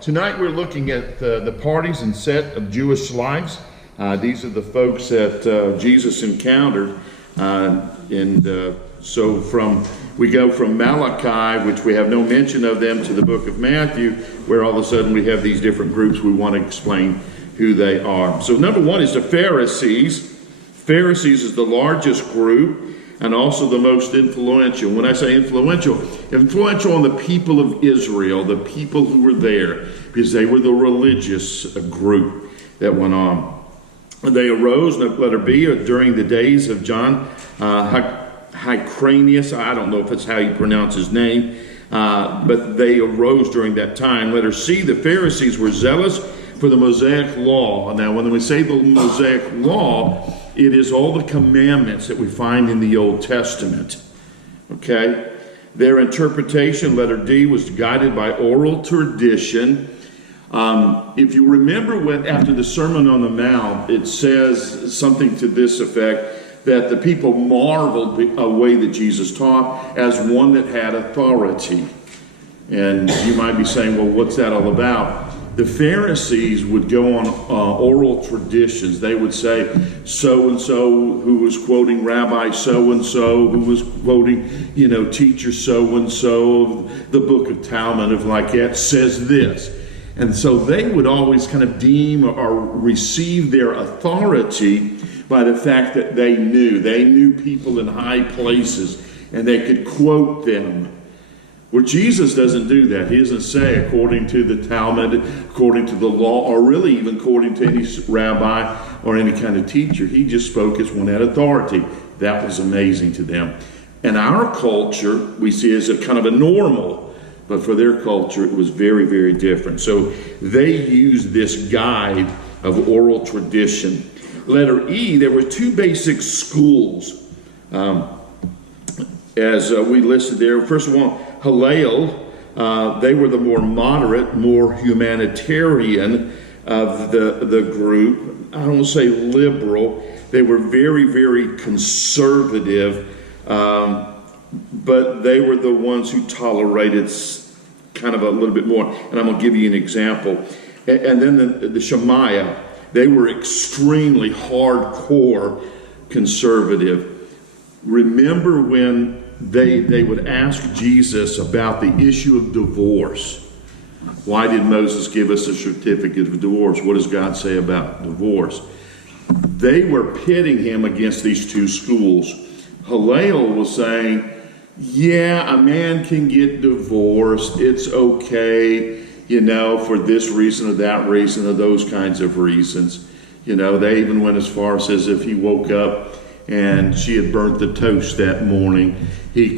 Tonight we're looking at the parties and set of Jewish lives. These are the folks that Jesus encountered. We go from Malachi, which we have no mention of them, to the book of Matthew, where all of a sudden we have these different groups. We want to explain who they are. So number one is the Pharisees. Pharisees is the largest group and also the most influential. When I say influential on the people of Israel, the people who were there, because they were the religious group that went on. They arose, letter B, during the days of John Hyrcanus. I don't know if that's how you pronounce his name, but they arose during that time. Letter C, the Pharisees were zealous for the Mosaic law. Now, when we say the Mosaic law, it is all the commandments that we find in the Old Testament. Okay? Their interpretation, letter D, was guided by oral tradition. If you remember after the Sermon on the Mount, it says something to this effect, that the people marveled a way that Jesus taught as one that had authority. And you might be saying, well, what's that all about? The Pharisees would go on oral traditions. They would say, so-and-so who was quoting Rabbi so-and-so, who was quoting, teacher so-and-so, the book of Talmud, of like that, says this. And so they would always kind of deem or receive their authority by the fact that they knew people in high places, and they could quote them. Well, Jesus doesn't do that. He doesn't say according to the Talmud, according to the law, or really even according to any rabbi or any kind of teacher. He just spoke as one had authority. That was amazing to them. And our culture, we see as a kind of a normal, but for their culture, it was very, very different. So they used this guide of oral tradition. Letter E, there were two basic schools, as we listed there. First of all, Hillel, they were the more moderate, more humanitarian of the group. I don't want to say liberal. They were very, very conservative, but they were the ones who tolerated kind of a little bit more. And I'm going to give you an example. And then the Shemaiah, they were extremely hardcore conservative. Remember when they would ask Jesus about the issue of divorce. Why did Moses give us a certificate of divorce? What does God say about divorce? They were pitting him against these two schools. Hillel was saying, yeah, a man can get divorced. It's okay, for this reason or that reason or those kinds of reasons. They even went as far as if he woke up and she had burnt the toast that morning, they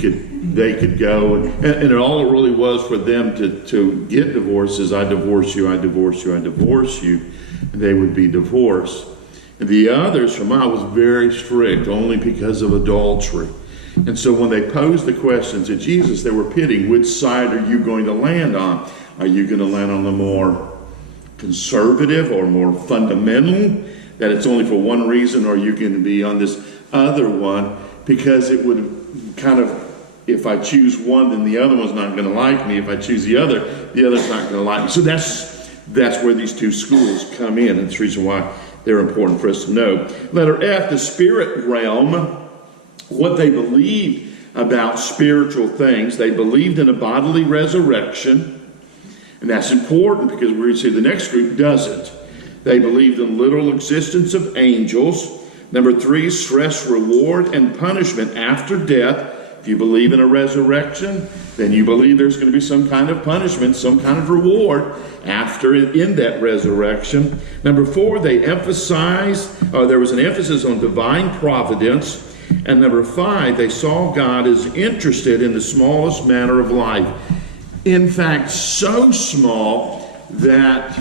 could go, and all it really was for them to get divorced is, I divorce you, I divorce you, I divorce you, and they would be divorced. And the others, Shema, was very strict, only because of adultery. And so when they posed the question to Jesus, they were pitting, which side are you going to land on? Are you going to land on the more conservative or more fundamental, that it's only for one reason, or are you going to be on this other one, because it would kind of, if I choose one, then the other one's not going to like me. If I choose the other's not going to like me. So that's where these two schools come in, and that's the reason why they're important for us to know. Letter F, the spirit realm, what they believed about spiritual things. They believed in a bodily resurrection, and that's important because we're going to see the next group doesn't. They believed in literal existence of angels. Number 3, stress, reward, and punishment after death. If you believe in a resurrection, then you believe there's going to be some kind of punishment, some kind of reward in that resurrection. Number 4, they emphasized, there was an emphasis on divine providence. And number 5, they saw God as interested in the smallest matter of life. In fact, so small that,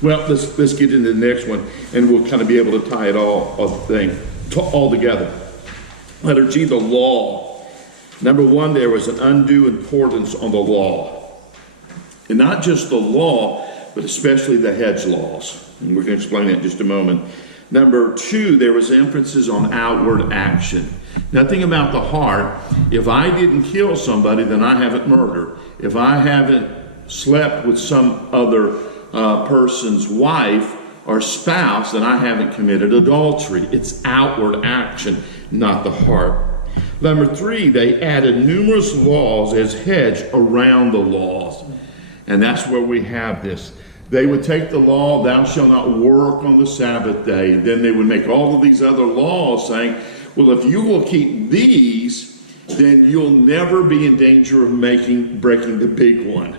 well, let's get into the next one, and we'll kind of be able to tie it all together. Letter G, the law. Number 1, there was an undue importance on the law. And not just the law, but especially the hedge laws. And we're going to explain that in just a moment. Number 2, there was emphasis on outward action. Nothing about the heart. If I didn't kill somebody, then I haven't murdered. If I haven't slept with some other person's wife or spouse, then I haven't committed adultery. It's outward action, not the heart. Number 3, they added numerous laws as hedge around the laws. And that's where we have this. They would take the law, thou shalt not work on the Sabbath day. And then they would make all of these other laws saying, well, if you will keep these, then you'll never be in danger of breaking the big one.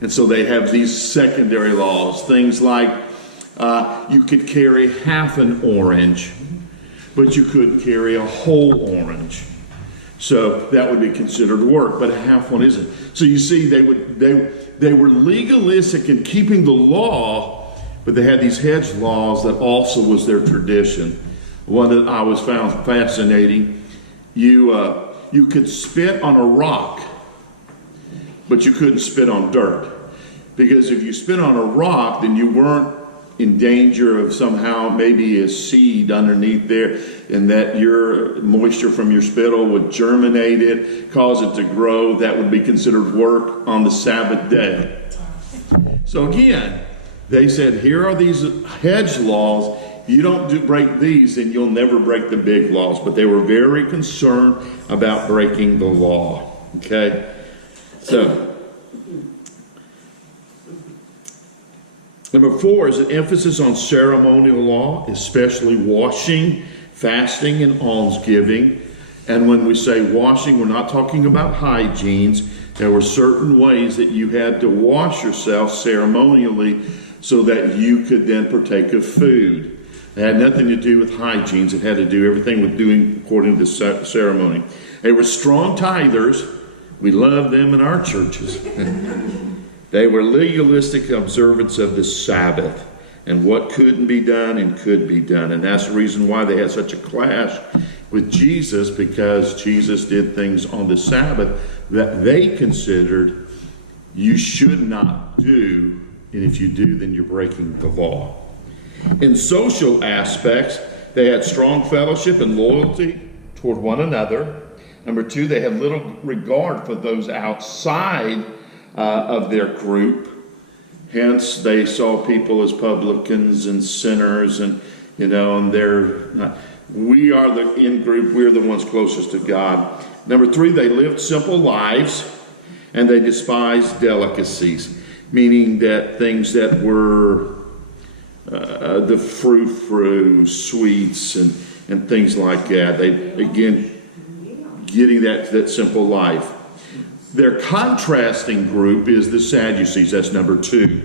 And so they have these secondary laws, things like you could carry half an orange, but you couldn't carry a whole orange. So that would be considered work, but a half one isn't. So you see, they were legalistic in keeping the law, but they had these hedge laws that also was their tradition. One that I was found fascinating. You could spit on a rock, but you couldn't spit on dirt. Because if you spit on a rock, then you weren't in danger of somehow maybe a seed underneath there, and that your moisture from your spittle would germinate it, cause it to grow. That would be considered work on the Sabbath day. So again, they said, here are these hedge laws. You don't break these, and you'll never break the big laws. But they were very concerned about breaking the law. Okay? So, number 4 is an emphasis on ceremonial law, especially washing, fasting, and almsgiving. And when we say washing, we're not talking about hygienes. There were certain ways that you had to wash yourself ceremonially so that you could then partake of food. It had nothing to do with hygienes. It had to do everything with doing according to the ceremony. They were strong tithers. We love them in our churches. They were legalistic observance of the Sabbath and what couldn't be done and could be done. And that's the reason why they had such a clash with Jesus, because Jesus did things on the Sabbath that they considered you should not do. And if you do, then you're breaking the law. In social aspects, they had strong fellowship and loyalty toward one another. Number 2, they had little regard for those outside of their group. Hence, they saw people as publicans and sinners, and we are the in group. We're the ones closest to God. Number 3, they lived simple lives, and they despised delicacies, meaning that things that were the frou-frou, sweets, and things like that. They, again, getting that simple life. Their contrasting group is the Sadducees. That's number 2.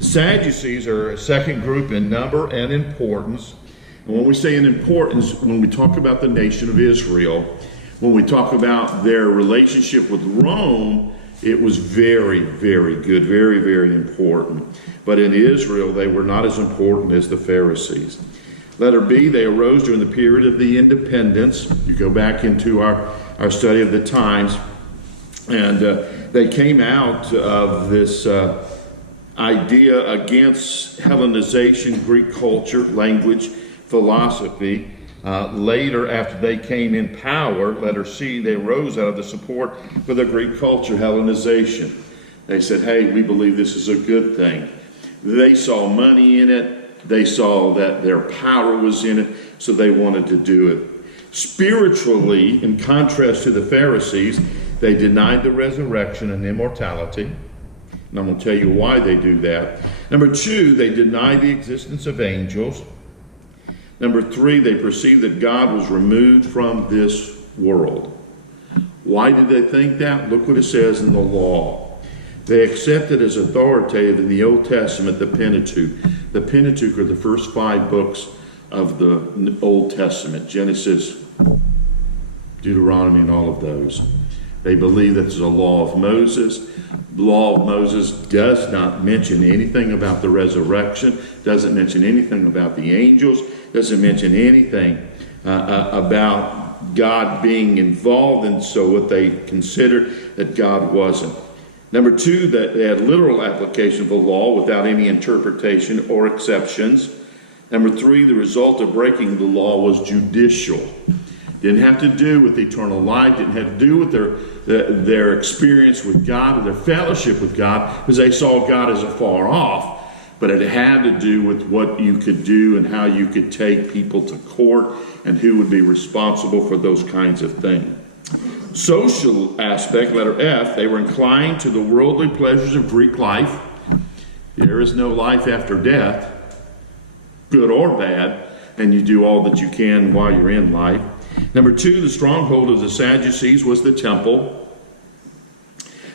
Sadducees are a second group in number and importance. And when we say in importance, when we talk about the nation of Israel, when we talk about their relationship with Rome, it was very, very good, very, very important. But in Israel, they were not as important as the Pharisees. Letter B, they arose during the period of the independence. You go back into our study of the times, and they came out of this idea against Hellenization, Greek culture, language, philosophy. Later, after they came in power, letter C, they rose out of the support for the Greek culture, Hellenization. They said, hey, we believe this is a good thing. They saw money in it. They saw that their power was in it, so they wanted to do it. Spiritually, in contrast to the Pharisees, they denied the resurrection and immortality. And I'm going to tell you why they do that. Number 2, they denied the existence of angels. Number 3, they perceived that God was removed from this world. Why did they think that? Look what it says in the law. They accepted as authoritative in the Old Testament the Pentateuch. The Pentateuch are the first 5 books of the Old Testament. Genesis, Deuteronomy, and all of those. They believe that there's a law of Moses. The law of Moses does not mention anything about the resurrection, doesn't mention anything about the angels, doesn't mention anything about God being involved, and so what they considered that God wasn't. Number 2, that they had literal application of the law without any interpretation or exceptions. Number 3, the result of breaking the law was judicial. Didn't have to do with eternal life, didn't have to do with their experience with God or their fellowship with God, because they saw God as afar off. But it had to do with what you could do and how you could take people to court and who would be responsible for those kinds of things. Social aspect, letter F, they were inclined to the worldly pleasures of Greek life. There is no life after death, good or bad, and you do all that you can while you're in life. Number 2, the stronghold of the Sadducees was the temple.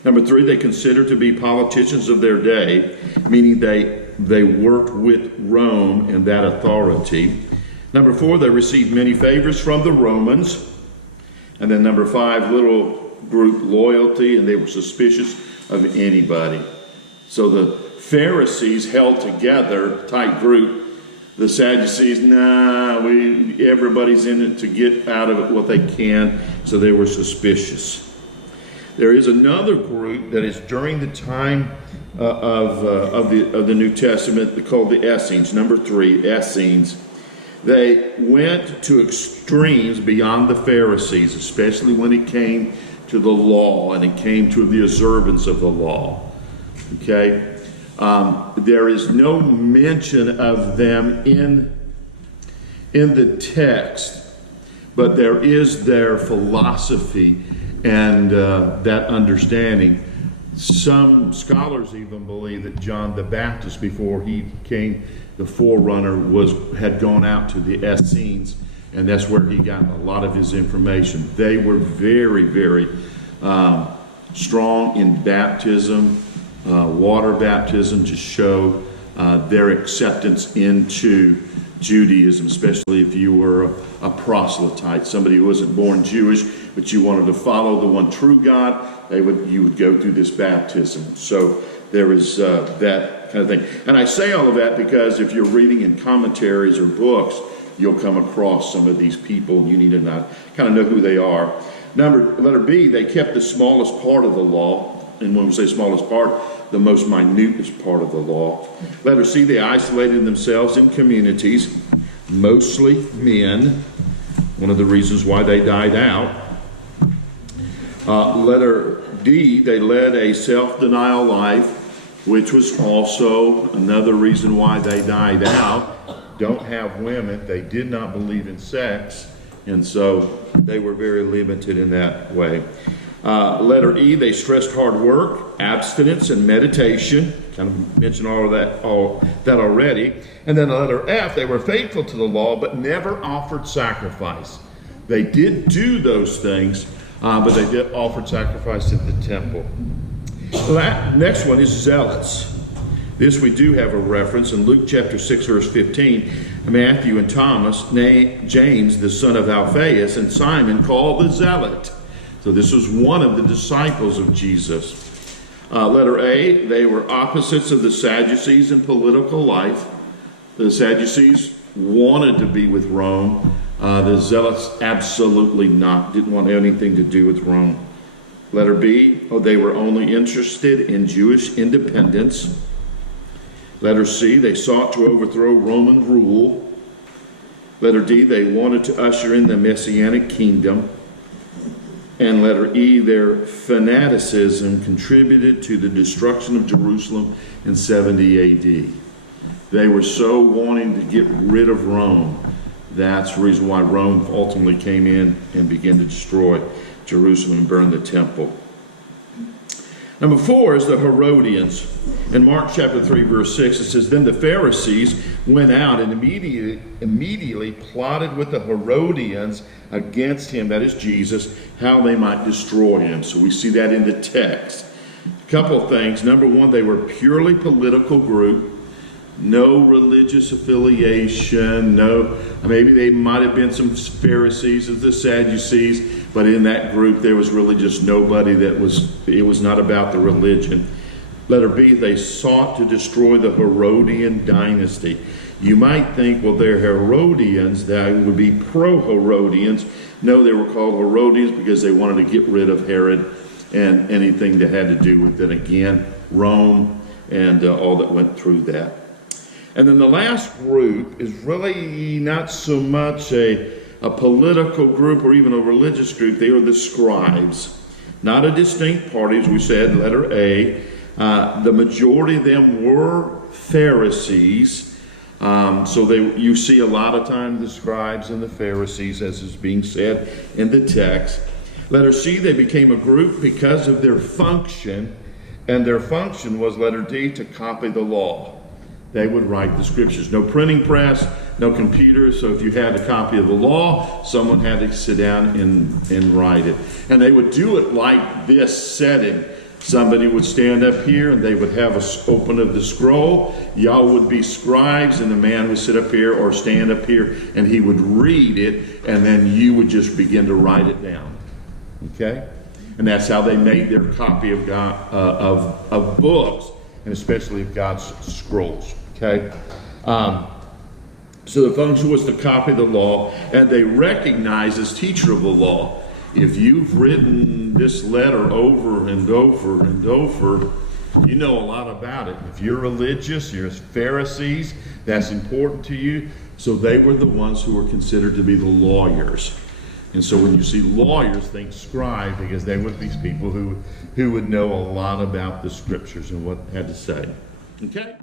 Number 3, they considered to be politicians of their day, meaning they worked with Rome and that authority. Number 4, they received many favors from the Romans. And then number 5, little group loyalty, and they were suspicious of anybody. So the Pharisees held together, tight group. The Sadducees, everybody's in it to get out of it what they can, so they were suspicious. There is another group that is during the time of the New Testament called the Essenes. Number 3, Essenes. They went to extremes beyond the Pharisees, especially when it came to the law and it came to the observance of the law. Okay? There is no mention of them in the text, but there is their philosophy and that understanding. Some scholars even believe that John the Baptist, before he came the forerunner, had gone out to the Essenes, and that's where he got a lot of his information. They were very, very strong in baptism, water baptism, to show their acceptance into Judaism, especially if you were a proselyte, somebody who wasn't born Jewish, but you wanted to follow the one true God. You would go through this baptism. So there is that kind of thing. And I say all of that because if you're reading in commentaries or books, you'll come across some of these people, and you need to kind of know who they are. Letter B, they kept the smallest part of the law. And when we say smallest part, the most minutest part of the law. Letter C, they isolated themselves in communities, mostly men. One of the reasons why they died out. Letter D, they led a self-denial life, which was also another reason why they died out. Don't have women. They did not believe in sex, and so they were very limited in that way. Letter E, they stressed hard work, abstinence, and meditation. Kind of mentioned all that already. And then letter F, they were faithful to the law, but never offered sacrifice. They did do those things, but they did offer sacrifice at the temple. Next one is zealots. This we do have a reference in Luke chapter 6, verse 15. Matthew and Thomas, James, the son of Alphaeus, and Simon, called the zealot. So this was one of the disciples of Jesus. Letter A, they were opposites of the Sadducees in political life. The Sadducees wanted to be with Rome. The Zealots absolutely not. Didn't want anything to do with Rome. Letter B, they were only interested in Jewish independence. Letter C, they sought to overthrow Roman rule. Letter D, they wanted to usher in the Messianic kingdom. And letter E, their fanaticism contributed to the destruction of Jerusalem in 70 AD. They were so wanting to get rid of Rome. That's the reason why Rome ultimately came in and began to destroy Jerusalem and burn the temple. Number 4 is the Herodians. In Mark chapter 3, verse 6, it says, Then the Pharisees went out and immediately plotted with the Herodians against him, that is Jesus, how they might destroy him. So we see that in the text. A couple of things. Number 1, they were a purely political group. No religious affiliation, maybe they might have been some Pharisees as the Sadducees, but in that group there was really just nobody it was not about the religion. Letter B, they sought to destroy the Herodian dynasty. You might think, well, they're Herodians, that would be pro-Herodians. No, they were called Herodians because they wanted to get rid of Herod and anything that had to do with it. Again, Rome and all that went through that. And then the last group is really not so much a a political group or even a religious group. They are the scribes. Not a distinct party, as we said, letter A. The majority of them were Pharisees. So you see a lot of times the scribes and the Pharisees, as is being said in the text. Letter C, they became a group because of their function, and their function was, letter D, to copy the law. They would write the scriptures. No printing press, no computers, so if you had a copy of the law, someone had to sit down and write it. And they would do it like this setting. Somebody would stand up here and they would have a open of the scroll. Y'all would be scribes, and the man would sit up here or stand up here and he would read it, and then you would just begin to write it down. Okay? And that's how they made their copy of God, of books, and especially of God's scrolls. Okay? So the function was to copy the law, and they recognized as teacher of the law. If you've written this letter over and over and over, you know a lot about it. If you're religious, you're Pharisees, that's important to you. So they were the ones who were considered to be the lawyers. And so when you see lawyers, think scribe, because they would be people who would know a lot about the scriptures and what it had to say. Okay?